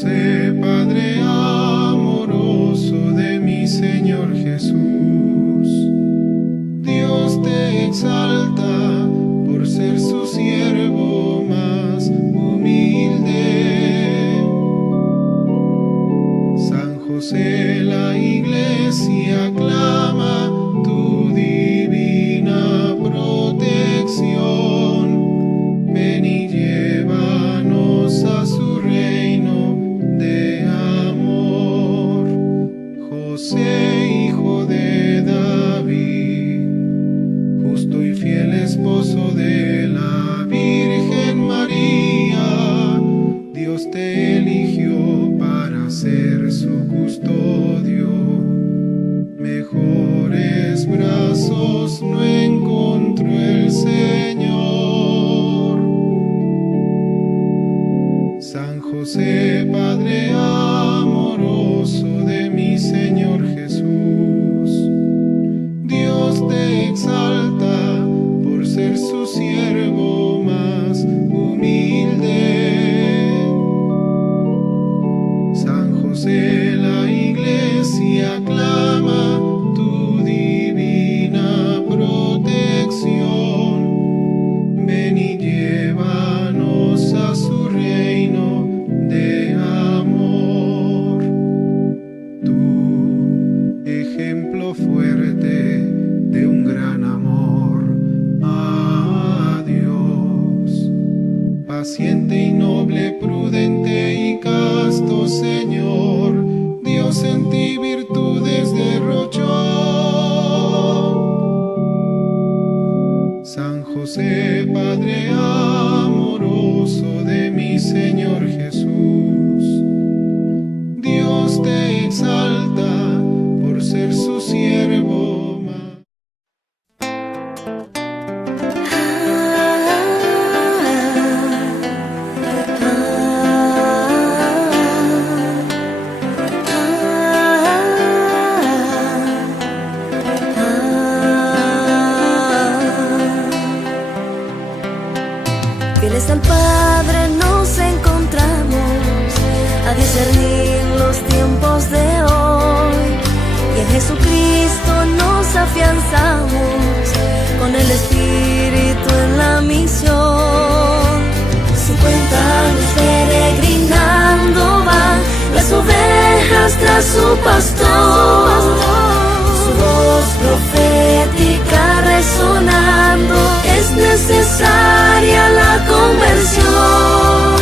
José, Padre amoroso de mi Señor Jesús, Dios te exalta por ser su siervo más humilde. San José, la Iglesia aclama tu divina protección. Ven y llévanos a su reino de amor. José, hijo de David, justo y fiel esposo de la Virgen María, Dios te eligió para ser su custodio. Mejores brazos no encontró el Señor. San José, Padre amoroso de mi Señor Jesús, Dios te exalta por ser su siervo más humilde. San José, la Iglesia aclama tu divina protección. Ven y llévanos a su reino de amor. Tu ejemplo fuerte de un gran amor a Dios, paciente y noble, prudente y casto Señor, Dios en ti virtudes derrochó. San José, Padre amoroso de mi Señor Jesús, Dios te exalta por ser su siervo más. Fieles al Padre nos encontramos a discernir los tiempos de hoy, y en Jesucristo nos afianzamos con el Espíritu en la misión. 50 años peregrinando van las ovejas tras su pastor, su voz profética resonando, es necesaria la conversión.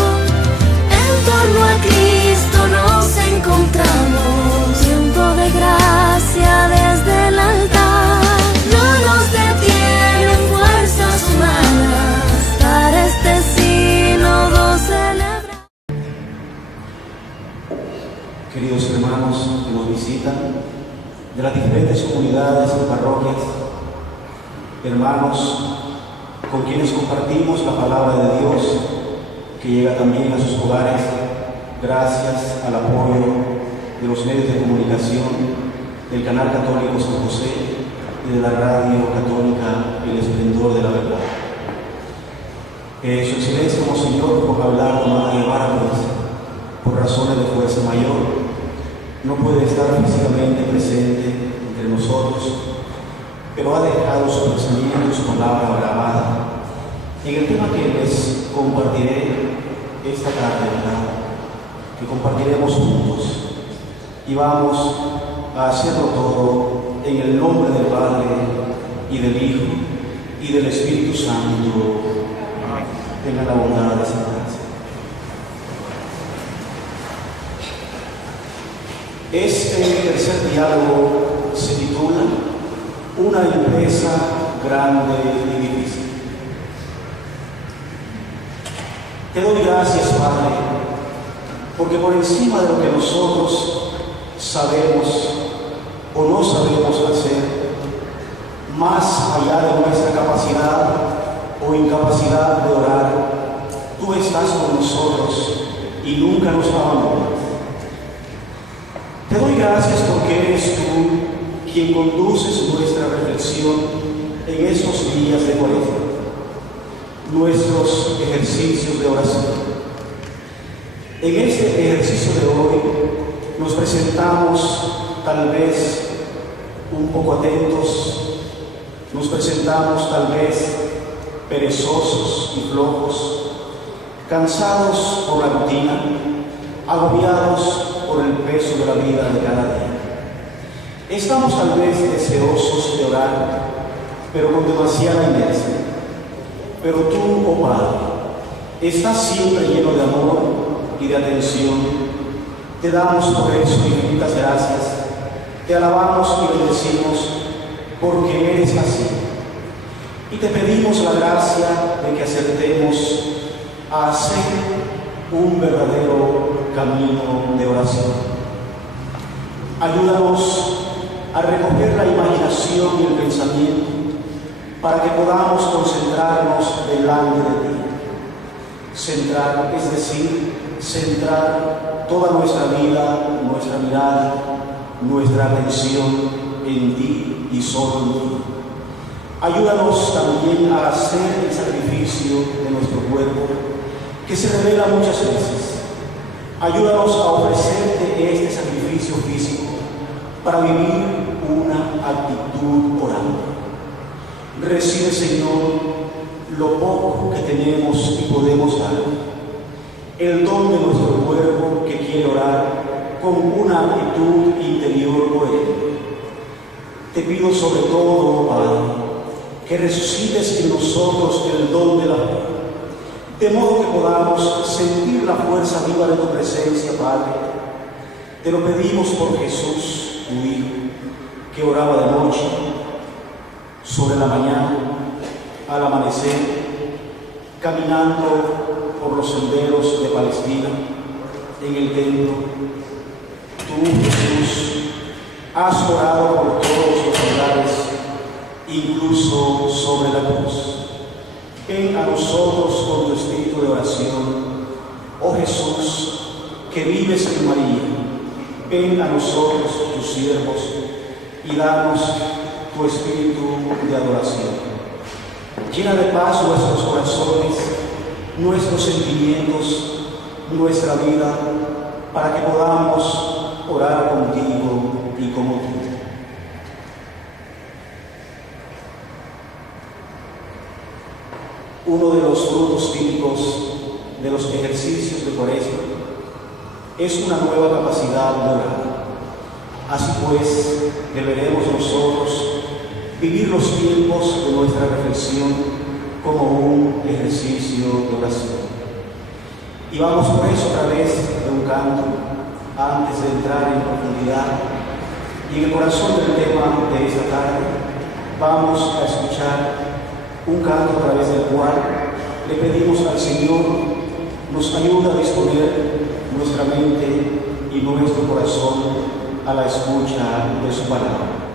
En torno a Cristo nos encontramos, tiempo de gracia desde el altar. No nos detienen fuerzas humanas para este sínodo celebrar. Queridos hermanos que nos visitan de las diferentes comunidades y parroquias, hermanos con quienes compartimos la palabra de Dios, que llega también a sus hogares gracias al apoyo de los medios de comunicación, del canal católico San José y de la radio católica El Esplendor de la Verdad. Su excelencia Monseñor Juan Abelardo Mata Guevara, pues, por razones de fuerza mayor, no puede estar físicamente presente entre nosotros, pero ha dejado su pensamiento y su palabra grabada en el tema que les compartiré esta tarde, ¿verdad? Que compartiremos juntos, y vamos a hacerlo todo en el nombre del Padre y del Hijo y del Espíritu Santo. Tengan la bondad de sentarse. Este tercer diálogo se titula Una empresa grande y difícil. Te doy gracias, Padre, porque por encima de lo que nosotros sabemos o no sabemos hacer, más allá de nuestra capacidad o incapacidad de orar, tú estás con nosotros y nunca nos abandonas. Te doy gracias porque eres tú quien conduces nuestra reflexión en estos días de Cuaresma, nuestros ejercicios de oración. En este ejercicio de hoy nos presentamos tal vez un poco atentos, nos presentamos tal vez perezosos y flojos, cansados por la rutina, agobiados por el peso de la vida de cada día. Estamos tal vez deseosos de orar, pero con demasiada inercia. Pero tú, oh Padre, estás siempre lleno de amor y de atención. Te damos por eso infinitas gracias. Te alabamos y bendecimos porque eres así. Y te pedimos la gracia de que acertemos a hacer un verdadero camino de oración. Ayúdanos a recoger la imaginación y el pensamiento para que podamos concentrarnos delante de ti. Centrar, es decir, centrar toda nuestra vida, nuestra mirada, nuestra atención en ti y solo en ti. Ayúdanos también a hacer el sacrificio de nuestro cuerpo, que se revela muchas veces. Ayúdanos a ofrecerte este sacrificio físico para vivir una actitud orante. Recibe, Señor, lo poco que tenemos y podemos dar, el don de nuestro cuerpo que quiere orar con una actitud interior coherente. Te pido sobre todo, Padre, que resucites en nosotros el don de la fe, de modo que podamos sentir la fuerza viva de tu presencia, Padre. Te lo pedimos por Jesús, tu Hijo, que oraba de noche, sobre la mañana, al amanecer, caminando por los senderos de Palestina, en el templo. Tú, Jesús, has orado por todos los lugares, incluso sobre la cruz. Ven a nosotros con tu espíritu de oración, oh Jesús, que vives en María. Ven a nosotros, tus siervos, y danos tu espíritu de adoración. Llena de paz nuestros corazones, nuestros sentimientos, nuestra vida, para que podamos orar contigo y como tú. Uno de los frutos típicos de los ejercicios de Cuaresma es una nueva capacidad de orar. Así pues, deberemos nosotros vivir los tiempos de nuestra reflexión como un ejercicio de oración. Y vamos por eso a través de un canto, antes de entrar en profundidad y en el corazón del tema de esta tarde, vamos a escuchar un canto a través del cual le pedimos al Señor nos ayude a disponer nuestra mente y nuestro corazón a la escucha de su palabra.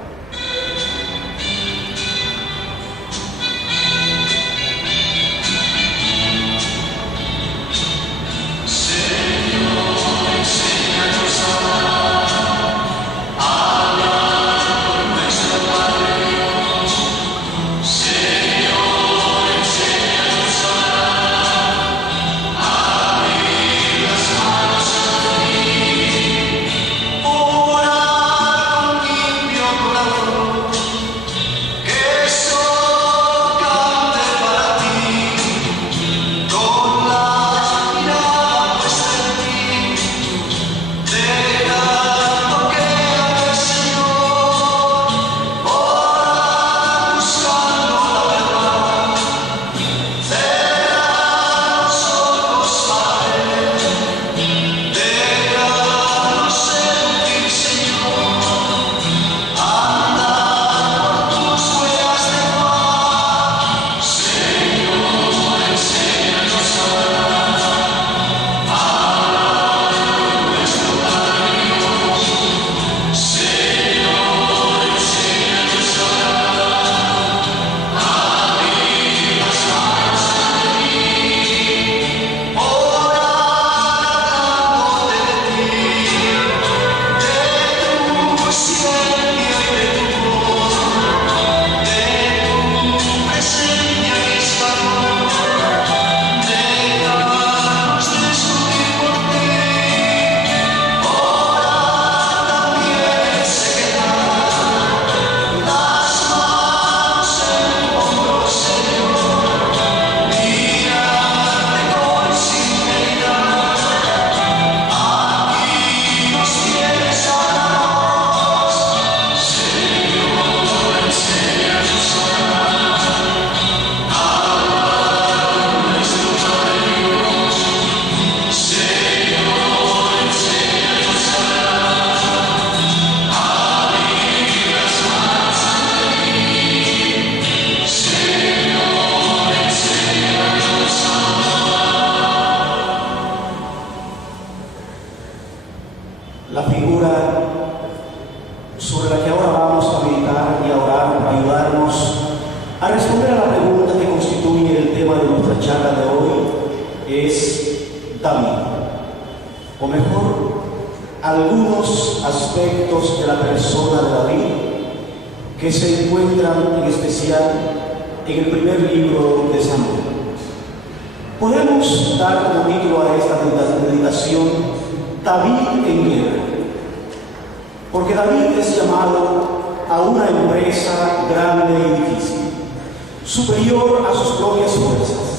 Ora con limpio es David, o mejor, algunos aspectos de la persona de David que se encuentran en especial en el primer libro de Samuel. Podemos dar como título a esta meditación David en guerra, porque David es llamado a una empresa grande y difícil, superior a sus propias fuerzas.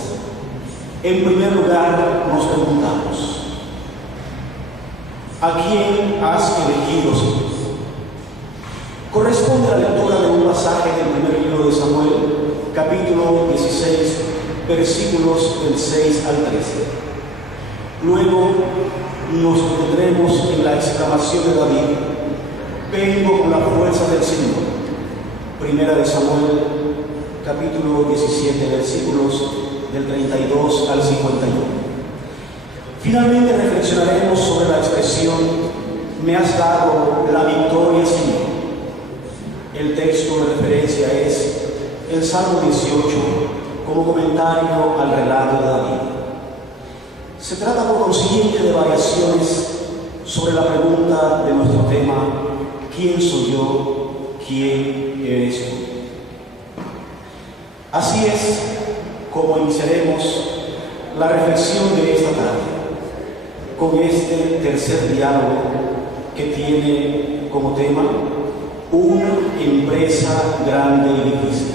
En primer lugar, nos preguntamos, ¿a quién has elegido, Señor? Corresponde a la lectura de un pasaje del primer libro de Samuel, capítulo 16, versículos del 6 al 13. Luego nos detendremos en la exclamación de David: vengo con la fuerza del Señor. Primera de Samuel, capítulo 17, versículos del 32 al 51. Finalmente reflexionaremos sobre la expresión: me has dado la victoria, Señor. El texto de referencia es el Salmo 18 como comentario al relato de David. Se trata por consiguiente de variaciones sobre la pregunta de nuestro tema: ¿quién soy yo? ¿Quién eres tú? Así es como iniciaremos la reflexión de esta tarde, con este tercer diálogo que tiene como tema una empresa grande y difícil.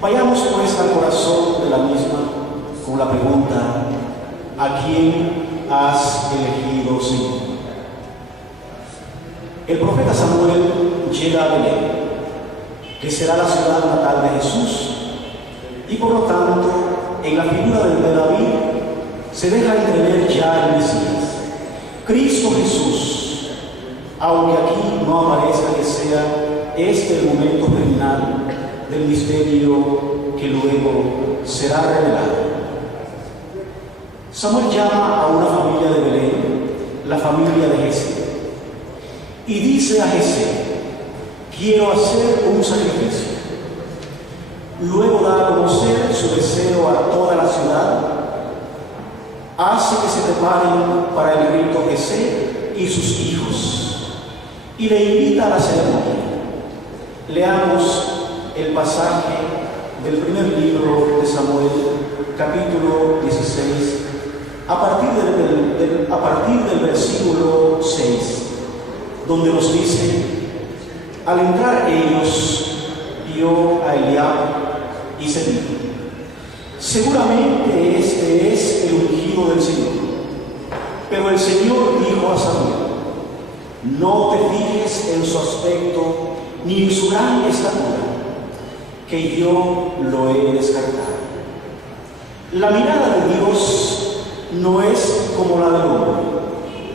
Vayamos pues al corazón de la misma con la pregunta: ¿a quién has elegido, Señor? El profeta Samuel llega a Belén, que será la ciudad natal de Jesús, y por lo tanto, en la figura de David, se deja entrever ya el Mesías, Cristo Jesús, aunque aquí no aparezca que sea este el momento terminal del misterio que luego será revelado. Samuel llama a una familia de Belén, la familia de Jesé, y dice a Jesé: quiero hacer un sacrificio. Luego da a conocer su deseo a toda la ciudad, hace que se preparen para el rito Jesé y sus hijos, y le invita a la ceremonia. Leamos el pasaje del primer libro de Samuel, capítulo 16, a partir del versículo 6, donde nos dice: al entrar ellos, vio a Eliab y se dijo: seguramente este es el ungido del Señor. Pero el Señor dijo a Samuel: no te fijes en su aspecto ni en su gran estatura, que yo lo he descartado. La mirada de Dios no es como la del hombre.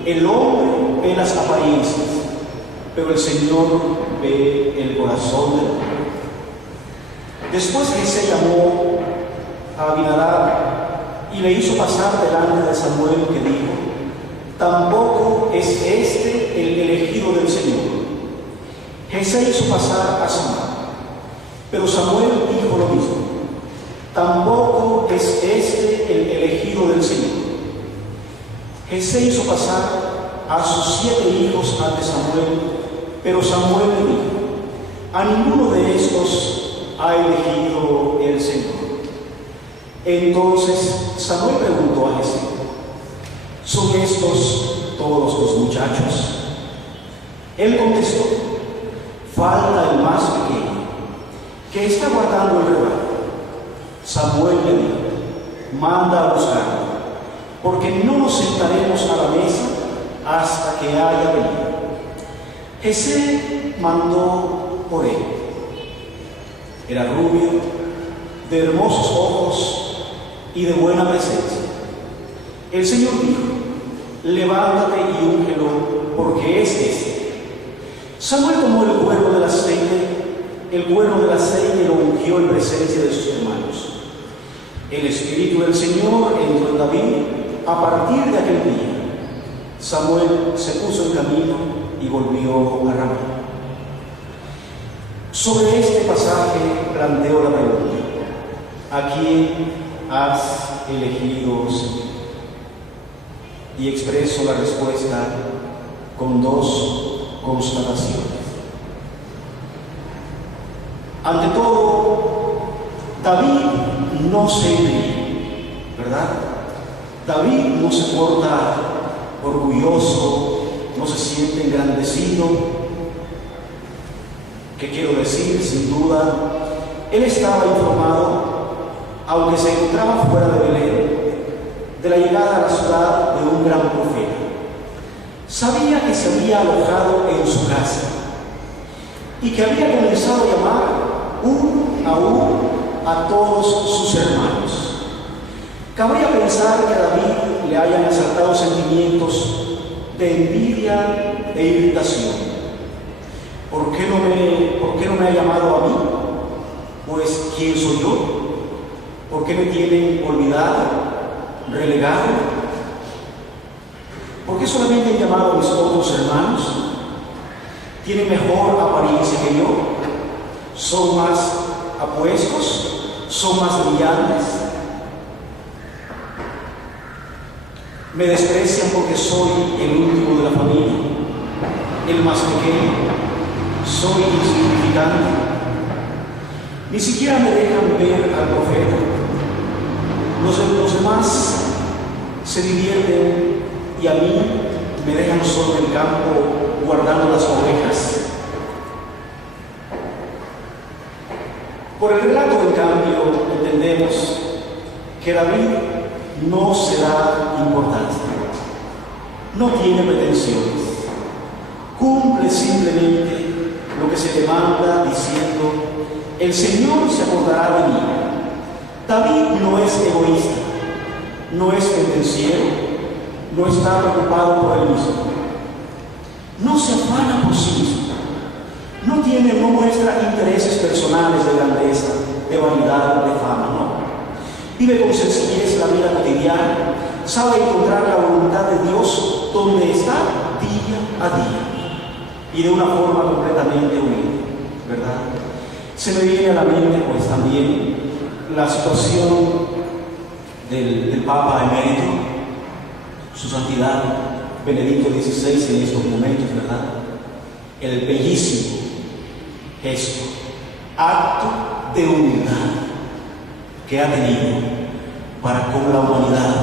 El hombre ve las apariencias, pero el Señor ve el corazón del hombre. Después Jesé llamó a Abinadab y le hizo pasar delante de Samuel, que dijo: tampoco es este el elegido del Señor. Jesé hizo pasar a Samuel, pero Samuel dijo lo mismo: tampoco es este el elegido del Señor. Jesé hizo pasar a sus 7 hijos ante Samuel, pero Samuel le dijo: a ninguno de estos ha elegido el Señor. Entonces Samuel preguntó a Jesé: ¿son estos todos los muchachos? Él contestó: falta el más pequeño, que está guardando el rebaño. Samuel le dijo: manda a buscarlo, porque no nos sentaremos a la mesa hasta que haya venido. Jesé mandó por él. Era rubio, de hermosos ojos y de buena presencia. El Señor dijo: levántate y úngelo, porque es este. Samuel tomó el cuerno del aceite lo ungió en presencia de sus hermanos. El Espíritu del Señor entró en David a partir de aquel día. Samuel se puso en camino y volvió a Ramá. Sobre este pasaje planteo la pregunta: ¿a quién has elegidos, y expreso la respuesta con dos constataciones. Ante todo, David no se ríe, ¿verdad? David no se porta orgulloso, no se siente engrandecido. ¿Qué quiero decir? Sin duda, él estaba informado, aunque se encontraba fuera de Belén, de la llegada a la ciudad de un gran profeta. Sabía que se había alojado en su casa y que había comenzado a llamar uno a uno a todos sus hermanos. Cabría pensar que a David le hayan asaltado sentimientos de envidia e irritación. ¿Por qué no me ha llamado a mí? Pues, ¿quién soy yo? ¿Por qué me tienen olvidado, relegado? ¿Por qué solamente han llamado a mis otros hermanos? ¿Tienen mejor apariencia que yo? ¿Son más apuestos? ¿Son más brillantes? ¿Me desprecian porque soy el último de la familia, el más pequeño? ¿Soy insignificante? Ni siquiera me dejan ver al profeta. Los demás se divierten y a mí me dejan solo en el campo guardando las ovejas. Por el relato, en cambio, entendemos que David no se da importancia, no tiene pretensiones, cumple simplemente lo que se demanda diciendo: el Señor se acordará de mí. David no es egoísta, no es pendenciero, no está preocupado por él mismo, no se afana por sí mismo, no muestra intereses personales de grandeza, de vanidad, de fama, no. Vive con sencillez la vida cotidiana, sabe encontrar la voluntad de Dios donde está día a día y de una forma completamente humilde, ¿verdad? Se me viene a la mente pues también la situación del Papa emérito, su santidad Benedicto XVI en estos momentos, ¿verdad? El bellísimo gesto, acto de humildad que ha tenido para con la humanidad,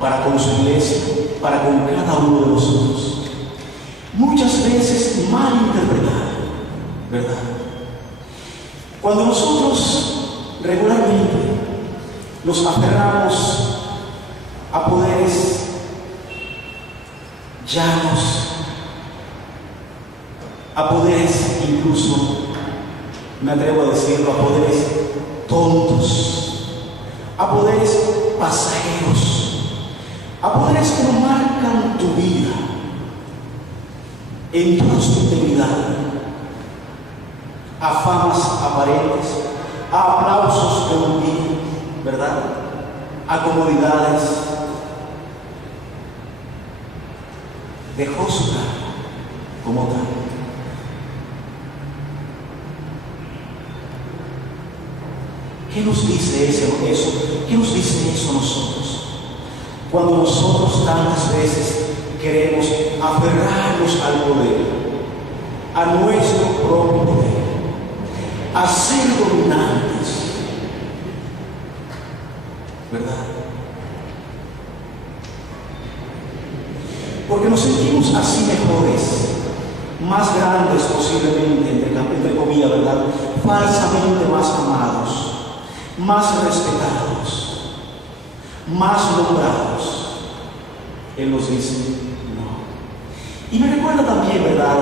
para con su iglesia, para con cada uno de nosotros. Muchas veces mal interpretado, ¿verdad? Cuando nosotros regularmente nos aferramos a poderes llanos, a poderes incluso, me atrevo a decirlo, a poderes tontos, a poderes pasajeros, a poderes que no marcan tu vida en toda su integridad, a famas aparentes, a aplausos de un día, ¿verdad? A comodidades. Dejó su cara como tal. ¿Qué nos dice eso? ¿Qué nos dice eso a nosotros? Cuando nosotros tantas veces queremos aferrarnos al poder, a nuestro propio poder, a ser dominantes, ¿verdad? Porque nos sentimos así mejores, más grandes posiblemente, entre comillas, ¿verdad? Falsamente más amados, más respetados, más nombrados. Él nos dice, no. Y me recuerda también, ¿verdad?,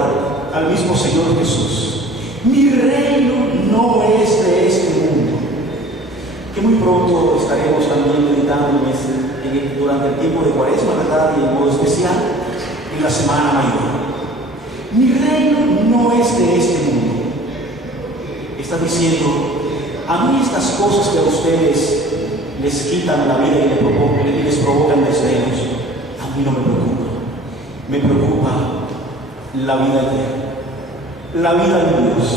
al mismo Señor Jesús: mi reino no es de este mundo. Que muy pronto estaremos también meditando durante el tiempo de Cuaresma, ¿verdad?, y en modo especial en la Semana Mayor. Mi reino no es de este mundo. Está diciendo: a mí estas cosas que a ustedes les quitan la vida y les provocan desvelos, a mí no me preocupa. Me preocupa la vida eterna, la vida de Dios.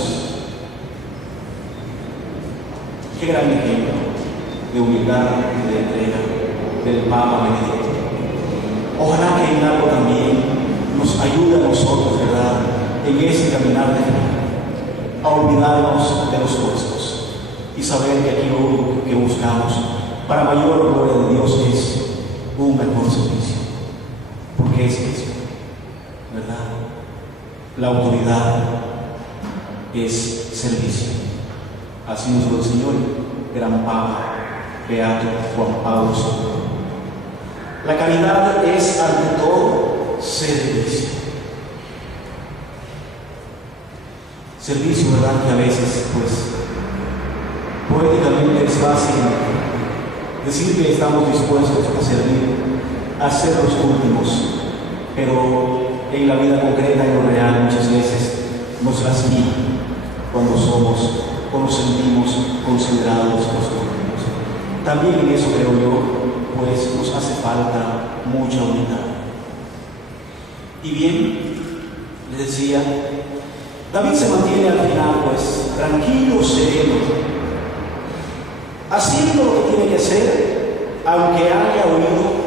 Qué gran ejemplo de humildad y de entrega del Papa Benedicto. Ojalá que en algo también nos ayude a nosotros, ¿verdad?, en ese caminar de fe, a olvidarnos de los puestos y saber que aquí lo único que buscamos para mayor gloria de Dios es un mejor servicio, porque es eso, ¿verdad? La autoridad es servicio. Así nos lo enseñó el gran Papa Beato Juan Pablo II. La caridad es ante todo servicio. Servicio, ¿verdad?, que a veces, pues, poéticamente es fácil decir que estamos dispuestos a servir, a ser los últimos, pero en la vida concreta y lo real muchas veces nos lastima cuando somos o nos sentimos considerados los últimos. También en eso, creo yo, pues nos hace falta mucha unidad. Y bien, les decía, David se mantiene al final, pues, tranquilo, sereno, haciendo lo que tiene que hacer, aunque haya oído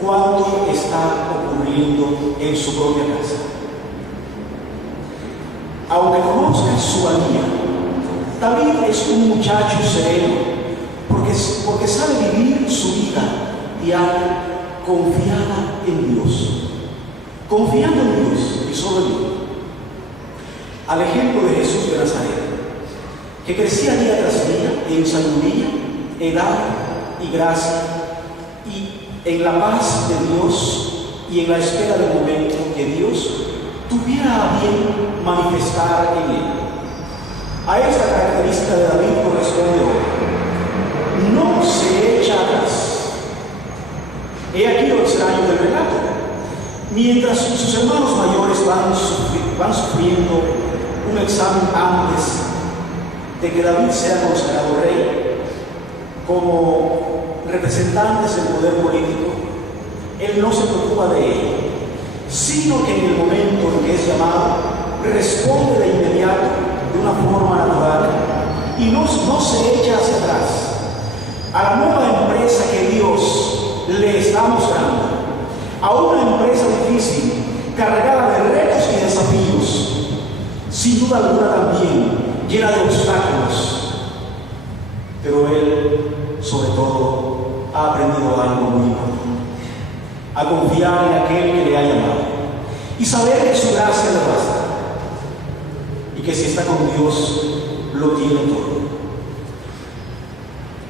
cuánto está ocurriendo en su propia casa. Aunque conozca su valía, David es un muchacho sereno, porque sabe vivir su vida diaria confiada en Dios, confiando en Dios y solo en Dios. Al ejemplo de Jesús de Nazaret, que crecía día tras día en sabiduría, edad y gracia, y en la paz de Dios y en la espera del momento que Dios tuviera a bien manifestar en él. A esta característica de David corresponde hoy: no se echa atrás. He aquí lo extraño del relato. Mientras sus hermanos mayores van sufriendo un examen antes de que David sea consagrado rey, como representantes del poder político, él no se preocupa de ello, sino que en el momento en que es llamado, responde de inmediato de una forma natural y no se echa hacia atrás a la nueva empresa que Dios le está mostrando, a una empresa difícil, cargada de retos y desafíos, sin duda alguna también llena de obstáculos, pero él, sobre todo, ha aprendido algo muy importante: a confiar en aquel que le ha llamado y saber que su gracia le basta y que si está con Dios lo tiene todo.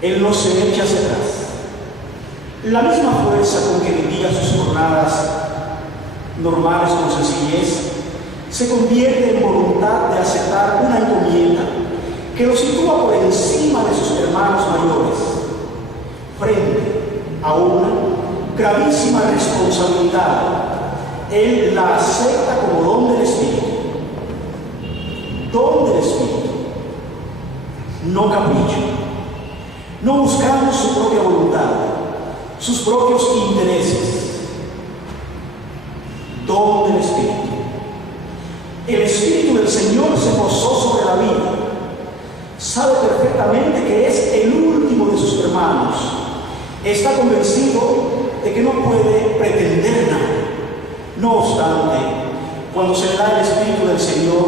Él no se echa hacia atrás. La misma fuerza con que vivía sus jornadas normales con sencillez se convierte en voluntad de aceptar una encomienda que lo sitúa por encima de sus hermanos mayores, frente a una gravísima responsabilidad. Él la acepta como don del Espíritu. Don del Espíritu. No capricho. No buscando su propia voluntad, sus propios intereses. Don del Espíritu. El Espíritu del Señor se posó sobre la vida. Sabe perfectamente que es el último de sus hermanos. Está convencido de que no puede pretender nada. No obstante, cuando se le da el Espíritu del Señor,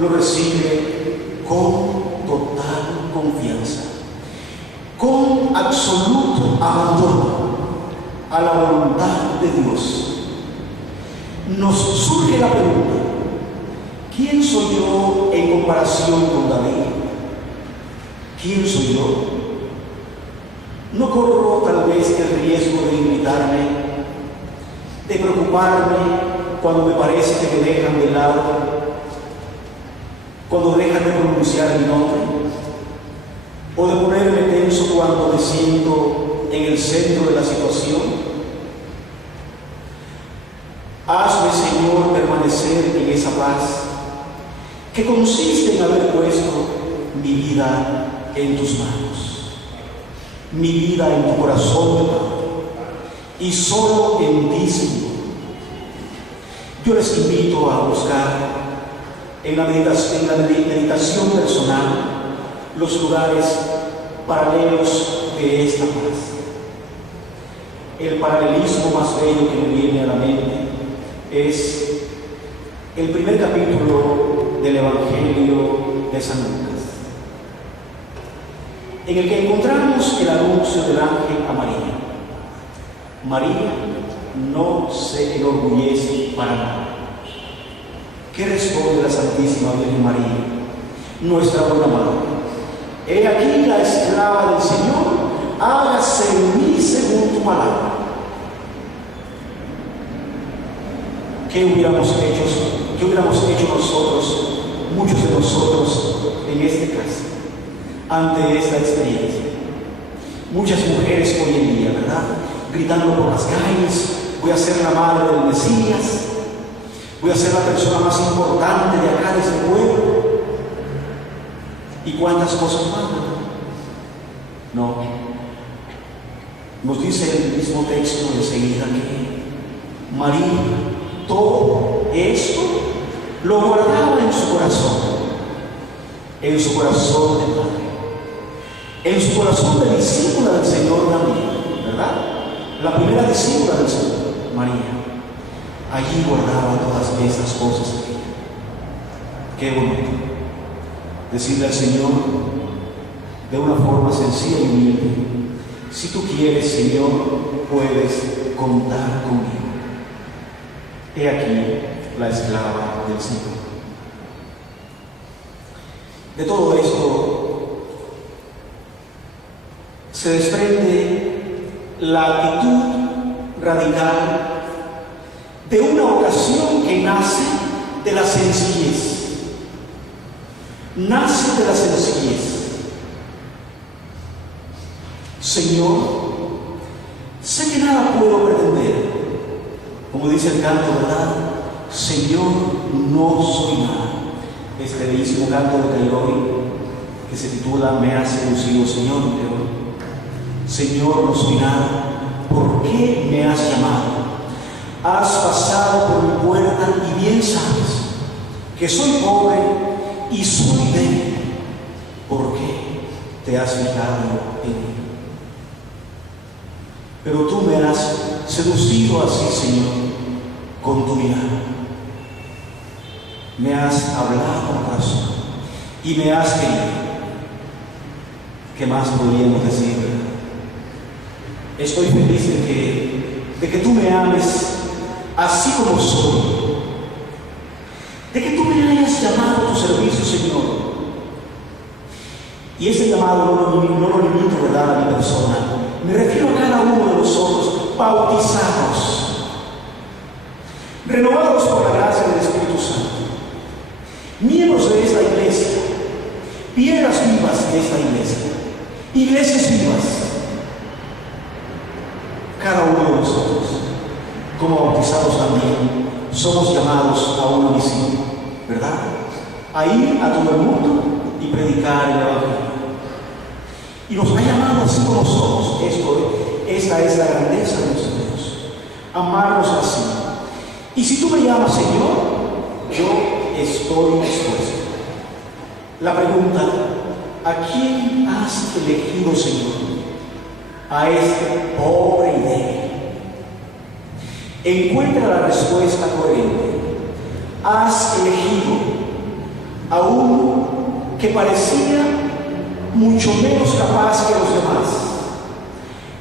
lo recibe con total confianza, con absoluto abandono a la voluntad de Dios. Nos surge la pregunta: ¿quién soy yo en comparación con David? ¿Quién soy yo? ¿No corro tal vez el riesgo de irritarme, de preocuparme cuando me parece que me dejan de lado, cuando dejan de pronunciar mi nombre? ¿O de ponerme tenso cuando me siento en el centro de la situación? Hazme, Señor, permanecer en esa paz que consiste en haber puesto mi vida en tus manos, mi vida en tu corazón, Padre, y solo en ti, Señor. Yo les invito a buscar en la meditación personal los lugares paralelos que es la paz. El paralelismo más bello que me viene a la mente es el primer capítulo del Evangelio de San Lucas, en el que encontramos el anuncio del ángel a María. María no se enorgullece para nada. ¿Qué responde la Santísima Virgen María, nuestra buena madre? He aquí la esclava del Señor, hágase en mí según tu palabra. ¿Qué hubiéramos hecho nosotros, muchos de nosotros, en este caso, ante esta experiencia? Muchas mujeres hoy en día, ¿verdad?, gritando por las calles: voy a ser la madre del Mesías, voy a ser la persona más importante de acá, de este pueblo. ¿Y cuántas cosas más? No. Nos dice el mismo texto enseguida que María todo esto lo guardaba en su corazón de madre, en su corazón de discípula del Señor también, ¿verdad? La primera discípula del Señor, María, allí guardaba todas esas cosas. Qué bonito decirle al Señor de una forma sencilla y humilde: si tú quieres, Señor, puedes contar conmigo. He aquí la esclava del Señor. De todo esto se desprende la actitud radical de una oración que nace de la sencillez. Nace de la sencillez. Señor, sé que nada puedo pretender. Como dice el canto, ¿verdad? Señor, no soy nada. Este bellísimo canto de Cairoi, que se titula Me has seducido, Señor. Señor, no soy nada. ¿Por qué me has llamado? Has pasado por mi puerta y bien sabes que soy pobre y soy débil. ¿Por qué te has fijado en mí? Pero tú me has seducido así, Señor, con tu mirada. Me has hablado al corazón y me has querido. ¿Qué más podríamos decir? Estoy feliz de que tú me ames así como soy, de que tú me hayas llamado a tu servicio, Señor. Y ese llamado no lo limito, ¿verdad?, a mi persona. Me refiero a cada uno de nosotros, bautizados, renovados por la gracia del Espíritu Santo, miembros de esta iglesia, piedras vivas de esta iglesia, iglesias vivas. Cada uno de nosotros, como bautizados también, somos llamados a una misión, ¿verdad? A ir a todo el mundo y predicar el Evangelio. Y nos ha llamado así como somos. Esta es la grandeza de nuestro Dios, amarnos así. Y si tú me llamas, Señor, yo estoy dispuesto. La pregunta: ¿a quién has elegido, Señor? A este pobre y débil. Encuentra la respuesta coherente. Has elegido a uno que parecía mucho menos capaz que los demás,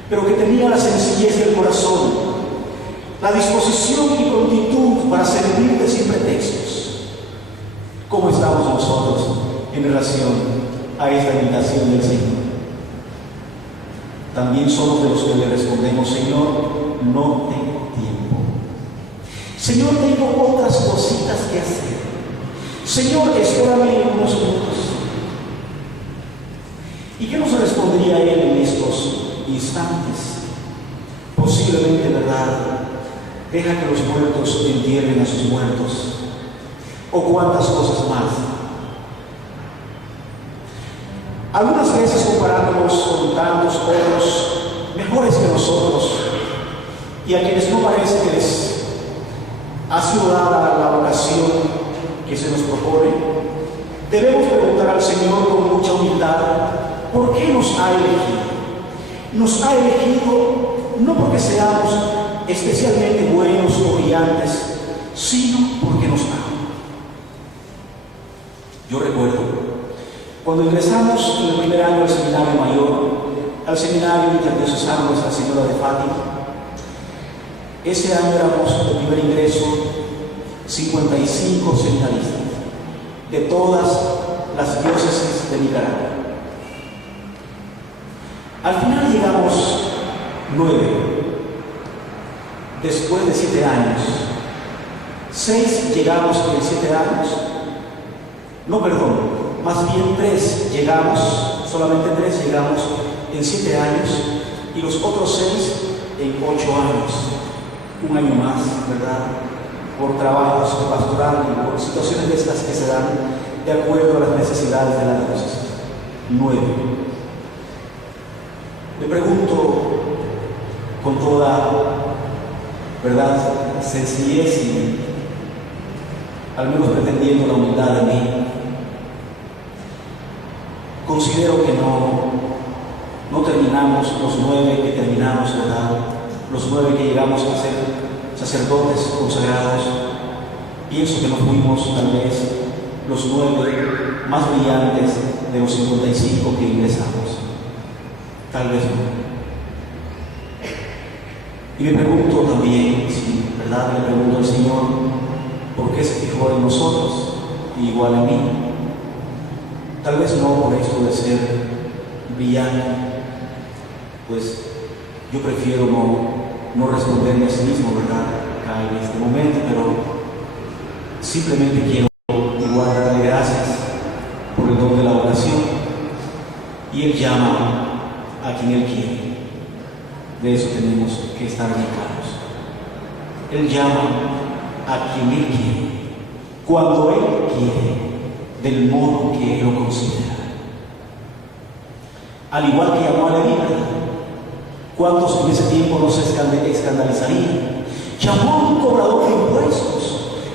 pero que tenía la sencillez del corazón, la disposición y prontitud para servirte sin pretextos. ¿Cómo estamos nosotros en relación a esta invitación del Señor? También somos de los que le respondemos: Señor, no tengo tiempo. Señor, tengo otras cositas que hacer. Señor, espérame unos minutos. ¿Y qué nos respondería Él en estos instantes? Posiblemente, ¿verdad? Deja que los muertos entierren a sus muertos. O cuántas cosas más. Algunas veces comparándonos con tantos otros mejores que nosotros, y a quienes no parece que les ha sido dada la vocación que se nos propone, debemos preguntar al Señor con mucha humildad: ¿por qué nos ha elegido? nos ha elegido no porque seamos especialmente buenos o brillantes, sino porque nos ama. Yo recuerdo cuando ingresamos en el primer año al seminario mayor, al seminario interdiocesano Nuestra Señora de Fátima. Ese año éramos el primer ingreso 55 seminaristas de todas las diócesis de Nicaragua. Al final llegamos 9, después de 7 años. 6 llegamos en 7 años. No, perdón, más bien 3 llegamos, solamente 3 llegamos en 7 años y los otros 6 en 8 años. Un año más, ¿verdad? Por trabajos pastorales y por situaciones de estas que se dan de acuerdo a las necesidades de la diócesis. 9. Me pregunto con toda, ¿verdad?, sencillez y al menos pretendiendo la humildad de mí, considero que no terminamos los 9 que terminamos, ¿verdad? Los 9 que llegamos a ser sacerdotes consagrados. Pienso que no fuimos tal vez los 9 más brillantes de los 55 que ingresamos. Tal vez no. Y me pregunto también, sí, ¿verdad? Le pregunto al Señor, ¿por qué se fijó en nosotros y igual en mí? Tal vez no por esto de ser brillante, pues yo prefiero no responderme a sí mismo, ¿verdad?, acá en este momento, pero simplemente quiero igual darle gracias por el don de la oración, y Él llama a quien Él quiere. De eso tenemos que estar bien claros. Él llama a quien Él quiere, cuando Él quiere, del modo que Él lo considera. Al igual que llamó a Leví, ¿verdad? ¿Cuántos en ese tiempo no se escandalizarían? Llamó a un cobrador de impuestos,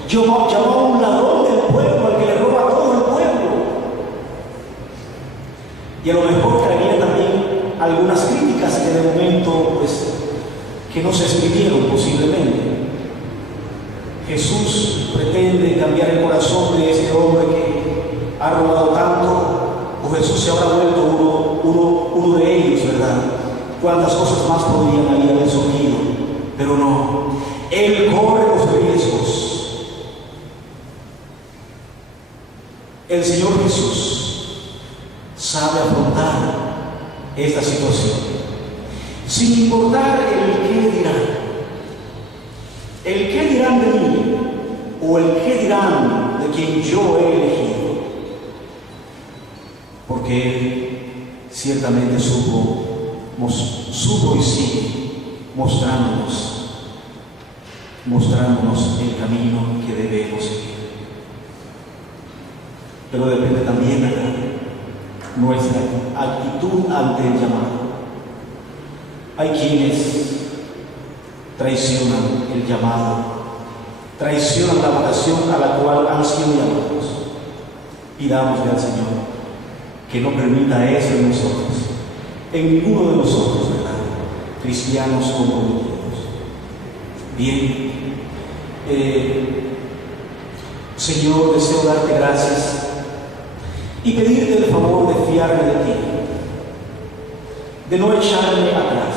llamó a un ladrón del pueblo, al que le roba a todo el pueblo. Y a lo mejor traería también algunas críticas que de momento, pues, que no se escribieron posiblemente. Jesús pretende cambiar el corazón de este hombre que ha robado tanto, o Jesús se habrá vuelto uno de ellos, ¿verdad? Cuántas cosas más podrían haber surgido, pero no. Él corre los riesgos. El Señor Jesús sabe afrontar esta situación, sin importar el qué dirán. El qué dirán de mí, o el qué dirán de quien yo he elegido. Porque Él ciertamente supo y sigue mostrándonos el camino que debemos seguir. Pero depende también de nuestra actitud ante el llamado. Hay quienes traicionan el llamado, traicionan la vocación a la cual han sido llamados. Pidámosle al Señor que no permita eso en nosotros, en ninguno de nosotros, ¿verdad?, cristianos comprometidos. Bien, Señor, deseo darte gracias y pedirte el favor de fiarme de ti, de no echarme atrás.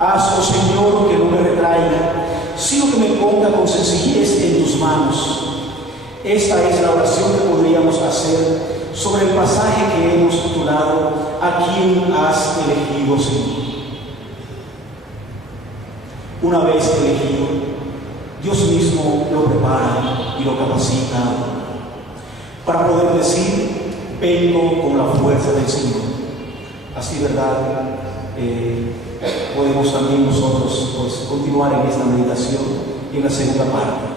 Haz, oh Señor, que no me retraiga, sino que me ponga con sencillez en tus manos. Esta es la oración que podríamos hacer sobre el pasaje que hemos titulado ¿A quién has elegido, Señor? Una vez elegido, Dios mismo lo prepara y lo capacita para poder decir: vengo con la fuerza del Señor. Así, ¿verdad? Podemos también nosotros, pues, continuar en esta meditación en la segunda parte.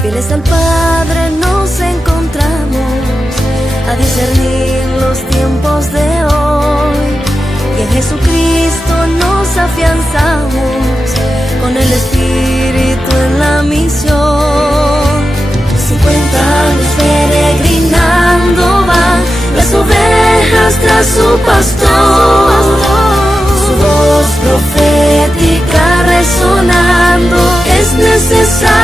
Fieles al Padre nos encontramos, afianzamos con el Espíritu en la misión. 50 años peregrinando van las ovejas tras su pastor, su voz profética resonando es necesario